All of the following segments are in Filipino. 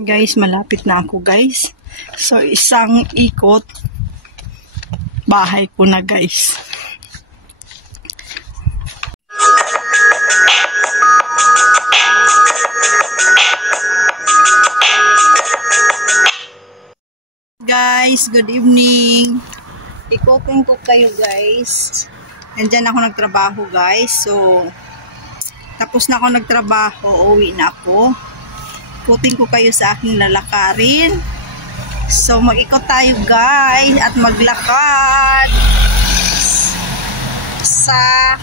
Guys, malapit na ako guys. So, isang ikot bahay ko na guys. Guys, good evening. Ikotin ko kayo guys. Nandyan ako nagtrabaho guys. So, tapos na ako nagtrabaho, uwi na ako. Ikutin ko kayo sa aking lalakarin. So, mag-ikot tayo guys at maglakad sa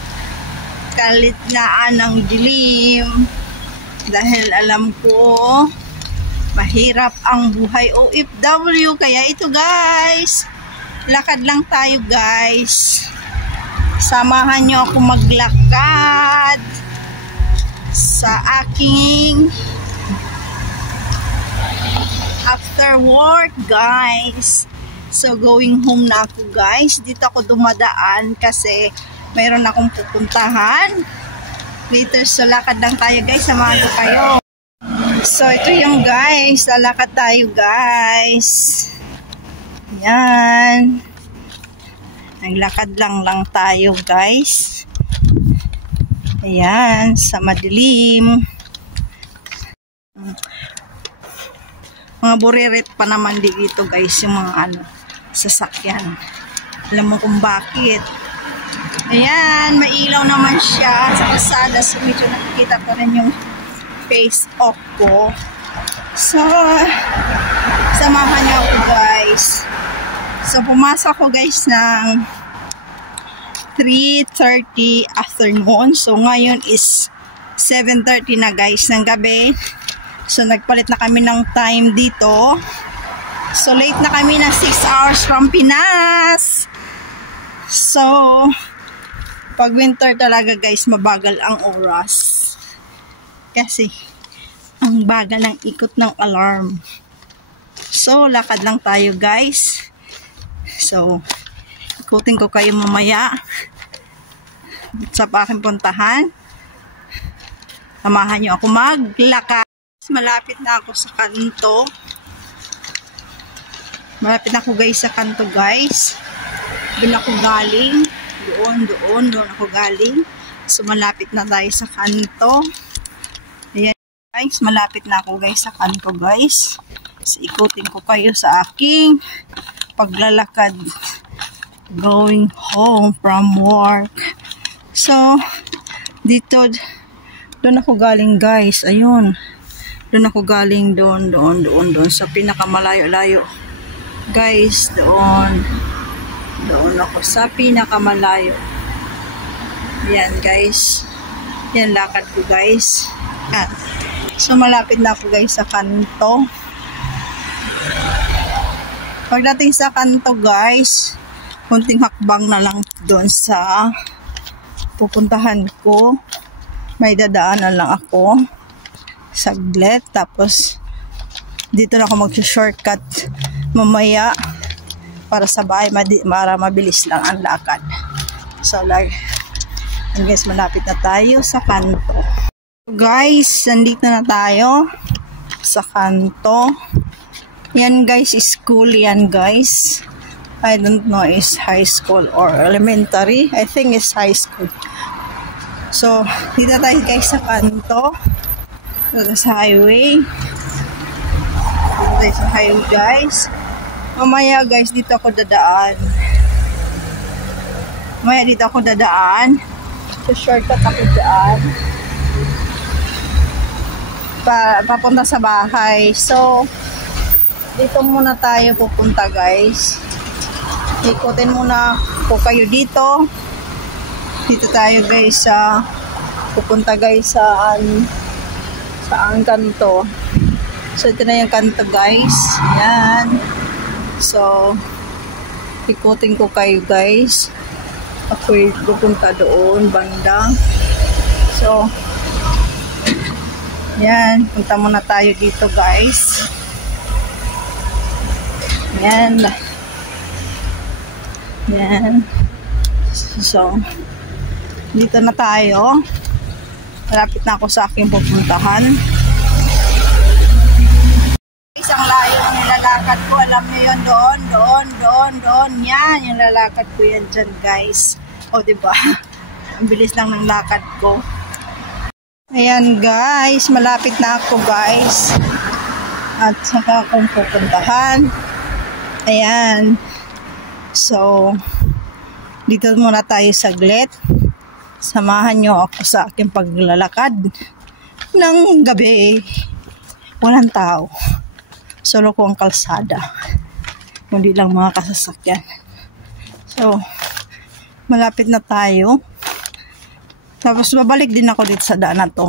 kalitnaan ng dilim. Dahil alam ko, mahirap ang buhay OFW. Kaya ito guys, lakad lang tayo guys. Samahan nyo ako maglakad sa aking after work guys. So going home na ako guys. Dito ako dumadaan kasi mayroon akong pupuntahan later. So lakad lang tayo guys, samahan ko kayo. So ito yung guys, lalakad tayo guys. Yan, naglakad lang tayo guys. Ayan, sa madilim. Mga buririt pa naman dito guys, yung mga sasakyan. Alam mo kung bakit. Ayan, mailaw naman siya sa kalsada. So medyo nakikita pa rin yung face off ko. So, samahan niyo ako guys. So, pumasok ko guys ng 3:30 afternoon. So, ngayon is 7:30 na guys ng gabi. So, nagpalit na kami ng time dito. So, late na kami na 6 hours from Pinas. So, pag winter talaga guys, mabagal ang oras. Kasi, ang bagal ng ikot ng alarm. So, lakad lang tayo guys. So, ikutin ko kayo mamaya sa aking puntahan. Samahan nyo ako maglakad. Malapit na ako sa kanto. Malapit na ako guys sa kanto guys. Doon ako galing. Doon ako galing. So, malapit na tayo sa kanto. Ayan guys, malapit na ako guys sa kanto guys. So, ikutin ko kayo sa aking paglalakad going home from work. So, dito, doon ako galing guys. Ayun. Doon ako galing doon. Sa pinakamalayo-layo. Guys, doon ako sa pinakamalayo. Yan guys. Yan lakad ko guys. Yan. So, malapit na ako guys sa kanto. Pagdating sa kanto guys, kunting hakbang na lang doon sa pupuntahan ko. May dadaanan lang ako. Saglit. Tapos, dito na ako mag-shortcut mamaya para sa bahay. Para mabilis lang ang lakad. So, guys, malapit na tayo sa kanto. Guys, nandito na tayo sa kanto. Yan guys, school yan guys. I don't know is high school or elementary. I think it's high school. So, dito tayo guys sa kanto. Sa highway. Dito tayo sa highway guys. Mamaya guys, dito ako dadaan. So, shortcut ako daan. Papunta sa bahay. So, dito muna tayo pupunta guys. Ikutin muna po kayo dito. Dito tayo guys sa pupunta guys saan kanto. So, ito na yung kanto guys. Yan. So, ikutin ko kayo guys. Ako'y pupunta doon banda. So, yan, punta muna tayo dito guys. Yan. So, dito na tayo. Malapit na ako sa aking pupuntahan. alam niyo yun, doon. Yan, yung lalakad ko yan dyan, guys. O, diba? Ang bilis lang ng lakad ko. Ayan, guys. Malapit na ako, guys. At saka akong pupuntahan. Ayan. So, dito muna tayo saglit. Samahan nyo ako sa aking paglalakad ng gabi. Walang tao. Solo ko ang kalsada. Hindi lang mga kasasakyan. So, malapit na tayo. Tapos, babalik din ako dito sa daan na to.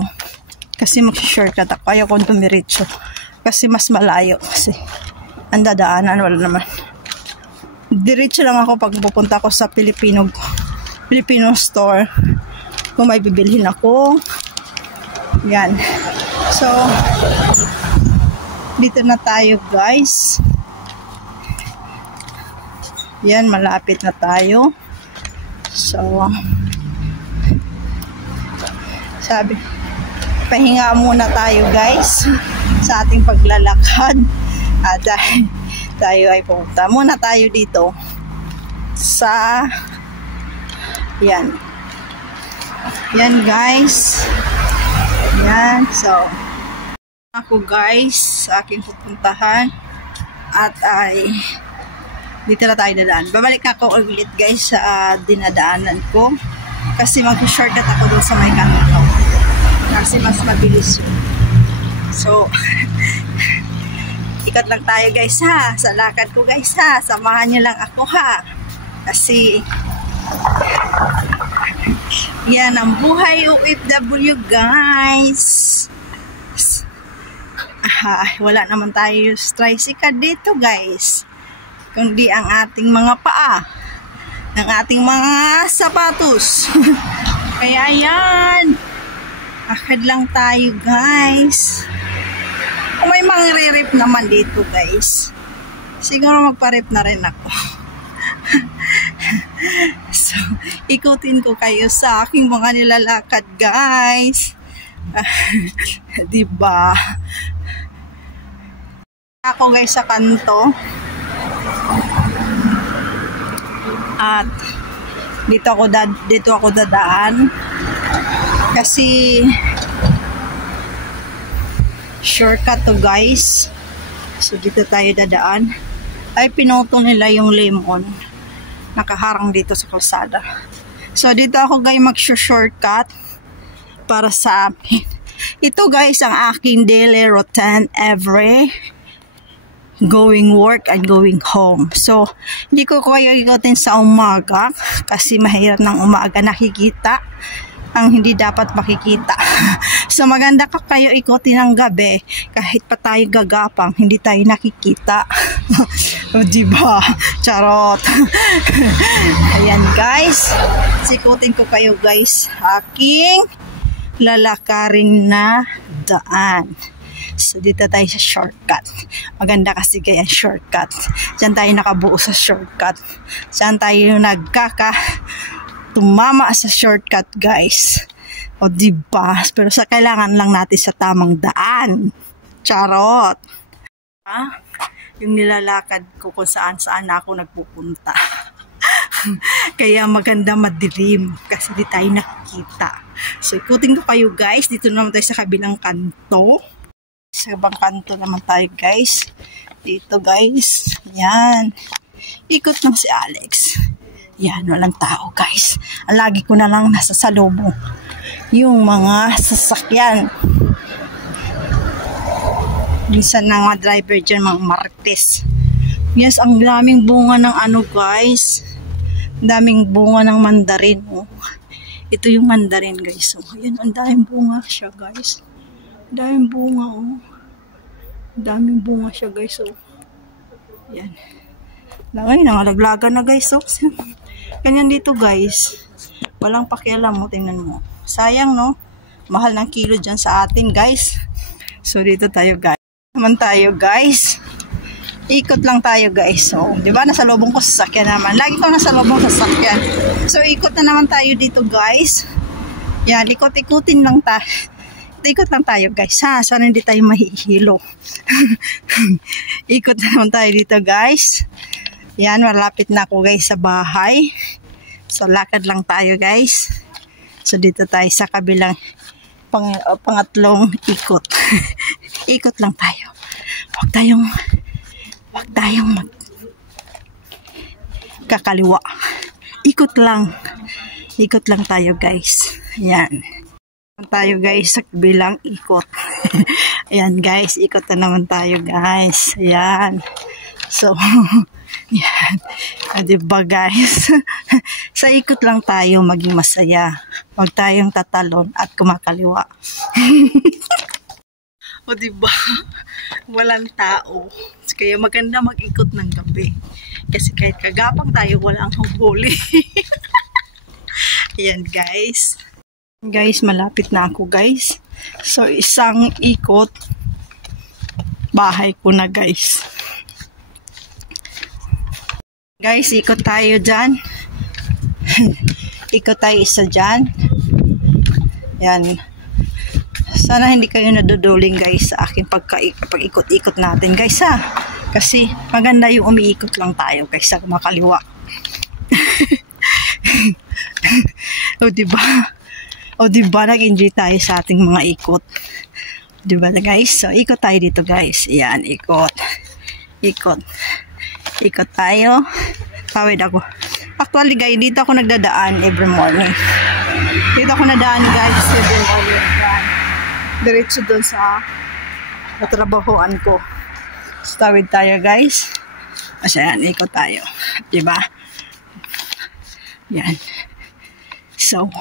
Kasi mag-shortcut ako. Ayaw kong tumiritso. Kasi mas malayo. Kasi, ang dadaanan, wala naman. Diretso lang ako pag pupunta ako sa Filipino store. Kung may bibilhin ako. Yan. So, dito na tayo, guys. Yan, malapit na tayo. So, sabi, pahinga muna tayo, guys, sa ating paglalakad. At tayo ay pupunta muna tayo dito sa yan, guys. Yan, so ako, guys, sa aking pupuntahan. At ay dito na tayo dadaan. Babalik ako ulit, guys, sa dinadaanan ko. Kasi mag-shortcut ako doon sa may kanto. Kasi mas mabilis yun. So, ikot lang tayo, guys, ha. Sa lakad ko, guys, ha. Samahan niyo lang ako, ha. Kasi, yan ang buhay OFW, guys. Wala naman tayo tricycle dito, guys. Kundi ang ating mga paa. Ang ating mga sapatos. Kaya yan. Akad lang tayo, guys. Kung may mga re-rip naman dito, guys, siguro magpa-rip na rin ako. So, ikutin ko kayo sa aking mga nilalakad, guys. Diba? Ako, guys, sa kanto. At dito ako dadaan. Kasi shortcut to, guys. So, dito tayo dadaan. Ay, pinutol nila yung lemon. Nakaharang dito sa kalsada. So, dito ako, guys, mag-shortcut para sa amin. Ito, guys, ang aking daily routine every going work and going home. So, hindi ko kayo ikutin sa umaga kasi mahirap ng umaga nakikita ang hindi dapat makikita. So, maganda ka kayo ikutin ng gabi kahit pa tayo gagapang, hindi tayo nakikita. O, diba? Charot. Ayan, guys. Sikutin ko kayo, guys, aking lalakarin na daan. So, dito tayo sa shortcut. Maganda kasi kaya shortcut. Diyan tayo nakabuo sa shortcut. Diyan tayo tumama sa shortcut, guys. O, diba? Pero sa kailangan lang natin sa tamang daan. Charot. Yung nilalakad ko kung saan-saan ako nagpupunta. Kaya maganda madilim kasi di tayo nakikita. So, ikutin ko kayo, guys. Dito naman tayo sa kabilang kanto. Sa ibang kanto naman tayo, guys. Dito, guys. Yan. Ikot lang si Alex. Yan, walang tao, guys. Ang lagi ko na lang nasa salubong yung mga sasakyan. Minsan na mga driver dyan, mga marites. Yes, ang daming bunga ng ano, guys. Daming bunga ng mandarin. Oh. Ito yung mandarin, guys. Oh, ayan, ang daming bunga siya, guys. Daming bunga, oh. Daming bunga siya, guys, oh. Yan. Ay, nangalaglagan na, guys, oh. Ganyan dito, guys. Walang pakialam mo, tingnan mo. Sayang, no? Mahal ng kilo dyan sa atin, guys. So, dito tayo, guys. Naman tayo, guys. Ikot lang tayo, guys. So, di ba? Nasa lobong ko sasakyan naman. Lagi ko nasa lobong sasakyan. So, ikot na naman tayo dito, guys. Yan, ikot-ikutin lang tayo. Ikot lang tayo guys ha. Sana hindi tayo mahihilo. Ikot na naman tayo dito guys. Yan, malapit na ako guys sa bahay. So lakad lang tayo guys. So dito tayo sa kabilang pangatlong ikot. Ikot lang tayo. Huwag tayong kakaliwa. Ikot lang tayo guys. Ayan tayo guys sa bilang ikot. Ayan guys, ikot na naman tayo guys. Ayan. So yan. Diba guys? Sa ikot lang tayo maging masaya. Huwag tayong tatalon at kumakaliwa. O diba? Walang tao. Kaya maganda mag-ikot ng gabi. Kasi kahit kagapang tayo, walang huli. Ayan guys. Guys, malapit na ako guys. So, isang ikot, bahay ko na guys. Guys, ikot tayo dyan. Ikot tayo isa dyan. Yan. Sana hindi kayo naduduling guys sa aking pag-ikot-ikot natin guys ha. Kasi maganda yung umiikot lang tayo guys sa makaliwa. O diba? O diba, nag-enjoy tayo sa ating mga ikot. Diba na guys? So, ikot tayo dito guys. Ayan, ikot. Ikot. Ikot tayo. Tawid ako. Actually guys, dito ako nagdadaan every morning. Dito ako nadaan guys every morning. Diretso doon sa trabahoan ko. So, tawid tayo guys. Kasi ayan, ikot tayo. Diba? Yan. So,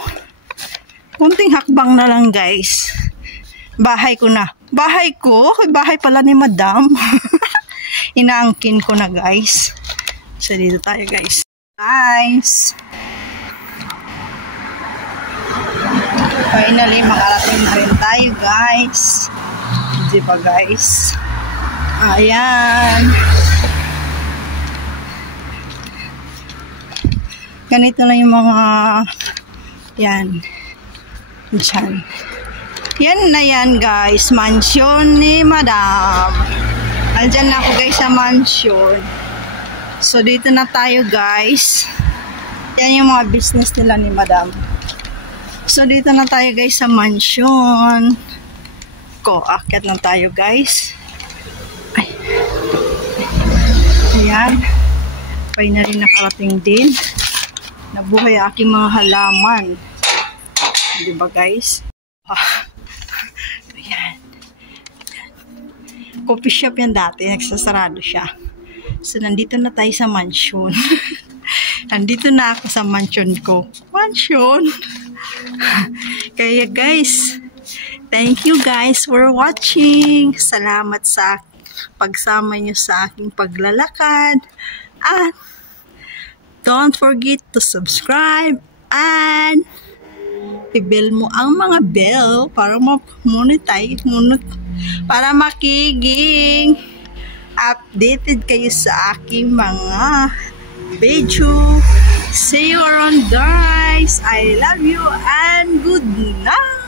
kunting hakbang na lang guys. Bahay ko na. Bahay ko? Bahay pala ni Madam. Inaangkin ko na guys. So dito tayo guys. Guys. Finally makarating na rin tayo guys. Diba guys? Ayan. Ganito na yung mga yan. Diyan. Yan na yan guys, mansion ni Madam. Andyan na ako guys sa mansion. So dito na tayo guys. Yan yung mga business nila ni Madam. So dito na tayo guys sa mansion ko. Akyat na tayo guys. Ay. Ayan. Finally nakarating din. Nabuhay aking mga halaman. Diba guys? Ayan. Coffee shop yan dati. Nagsasarado siya. So, nandito na tayo sa mansion. Nandito na ako sa mansion ko. Mansion! Kaya guys, thank you guys for watching. Salamat sa pagsama nyo sa aking paglalakad. At don't forget to subscribe and i-bell mo ang mga bell para ma-monetize, para makiging updated kayo sa aking mga video. See you around guys. I love you and good night.